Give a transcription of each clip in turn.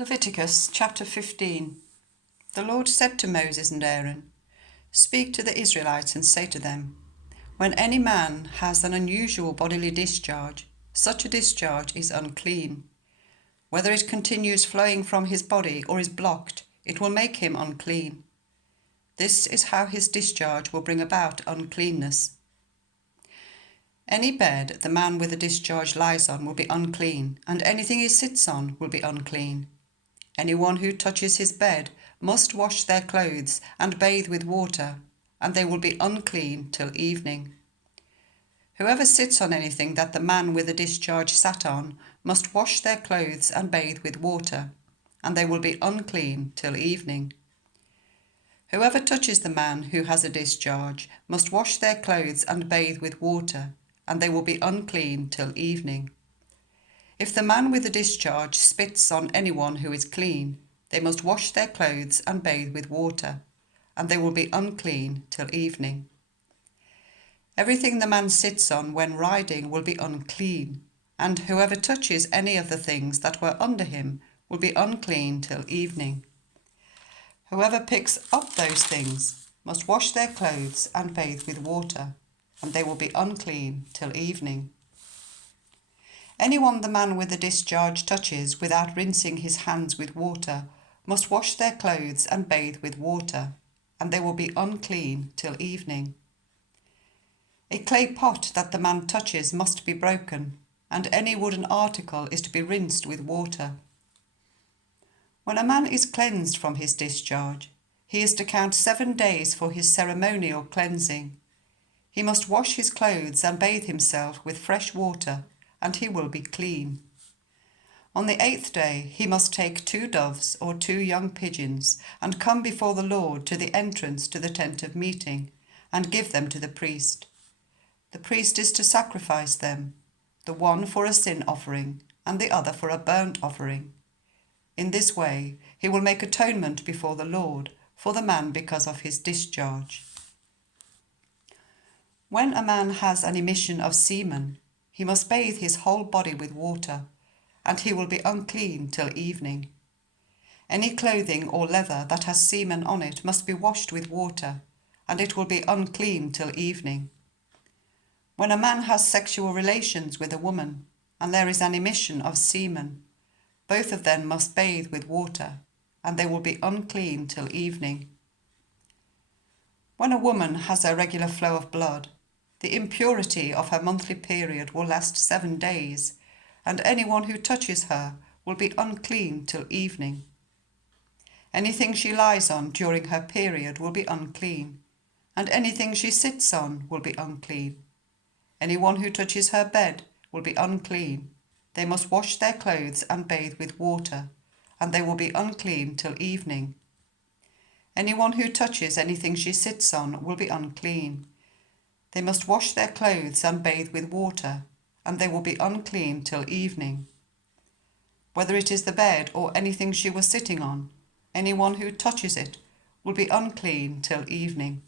Leviticus chapter 15. The Lord said to Moses and Aaron, "Speak to the Israelites and say to them, when any man has an unusual bodily discharge, such a discharge is unclean. Whether it continues flowing from his body or is blocked, it will make him unclean. This is how his discharge will bring about uncleanness. Any bed the man with a discharge lies on will be unclean, and anything he sits on will be unclean. Anyone who touches his bed must wash their clothes and bathe with water, and they will be unclean till evening. Whoever sits on anything that the man with a discharge sat on must wash their clothes and bathe with water, and they will be unclean till evening. Whoever touches the man who has a discharge must wash their clothes and bathe with water, and they will be unclean till evening. If the man with a discharge spits on anyone who is clean, they must wash their clothes and bathe with water, and they will be unclean till evening. Everything the man sits on when riding will be unclean, and whoever touches any of the things that were under him will be unclean till evening. Whoever picks up those things must wash their clothes and bathe with water, and they will be unclean till evening. Anyone the man with the discharge touches without rinsing his hands with water must wash their clothes and bathe with water, and they will be unclean till evening. A clay pot that the man touches must be broken, and any wooden article is to be rinsed with water. When a man is cleansed from his discharge, he is to count 7 days for his ceremonial cleansing. He must wash his clothes and bathe himself with fresh water, and he will be clean. On the 8th day he must take 2 doves or 2 young pigeons and come before the Lord to the entrance to the tent of meeting and give them to the priest. The priest is to sacrifice them, the one for a sin offering and the other for a burnt offering. In this way he will make atonement before the Lord for the man because of his discharge. When a man has an emission of semen, he must bathe his whole body with water, and he will be unclean till evening. Any clothing or leather that has semen on it must be washed with water, and it will be unclean till evening. When a man has sexual relations with a woman, and there is an emission of semen, both of them must bathe with water, and they will be unclean till evening. When a woman has a regular flow of blood, the impurity of her monthly period will last 7 days, and anyone who touches her will be unclean till evening. Anything she lies on during her period will be unclean, and anything she sits on will be unclean. Anyone who touches her bed will be unclean. They must wash their clothes and bathe with water, and they will be unclean till evening. Anyone who touches anything she sits on will be unclean. They must wash their clothes and bathe with water, and they will be unclean till evening. Whether it is the bed or anything she was sitting on, anyone who touches it will be unclean till evening.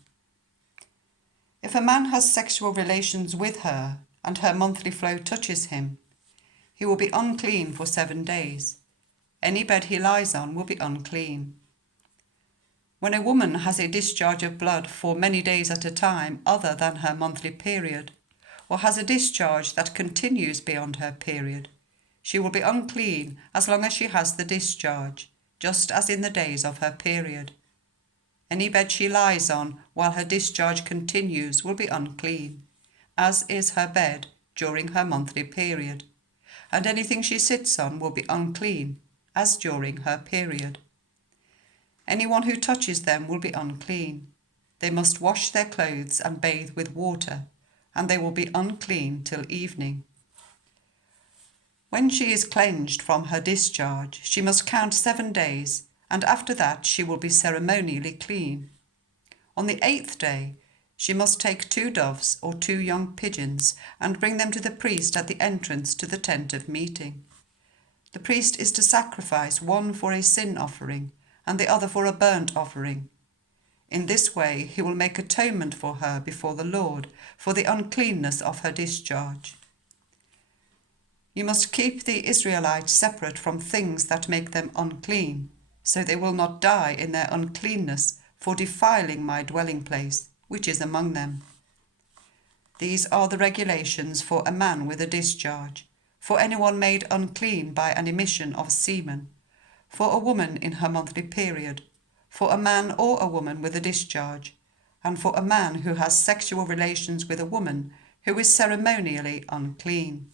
If a man has sexual relations with her and her monthly flow touches him, he will be unclean for 7 days. Any bed he lies on will be unclean. When a woman has a discharge of blood for many days at a time other than her monthly period, or has a discharge that continues beyond her period, she will be unclean as long as she has the discharge, just as in the days of her period. Any bed she lies on while her discharge continues will be unclean, as is her bed during her monthly period, and anything she sits on will be unclean, as during her period. Anyone who touches them will be unclean. They must wash their clothes and bathe with water, and they will be unclean till evening. When she is cleansed from her discharge, she must count 7 days, and after that she will be ceremonially clean. On the 8th day, she must take 2 doves or 2 young pigeons and bring them to the priest at the entrance to the tent of meeting. The priest is to sacrifice one for a sin offering and the other for a burnt offering. In this way he will make atonement for her before the Lord for the uncleanness of her discharge. You must keep the Israelites separate from things that make them unclean, so they will not die in their uncleanness for defiling my dwelling place, which is among them. These are the regulations for a man with a discharge, for anyone made unclean by an emission of semen, for a woman in her monthly period, for a man or a woman with a discharge, and for a man who has sexual relations with a woman who is ceremonially unclean.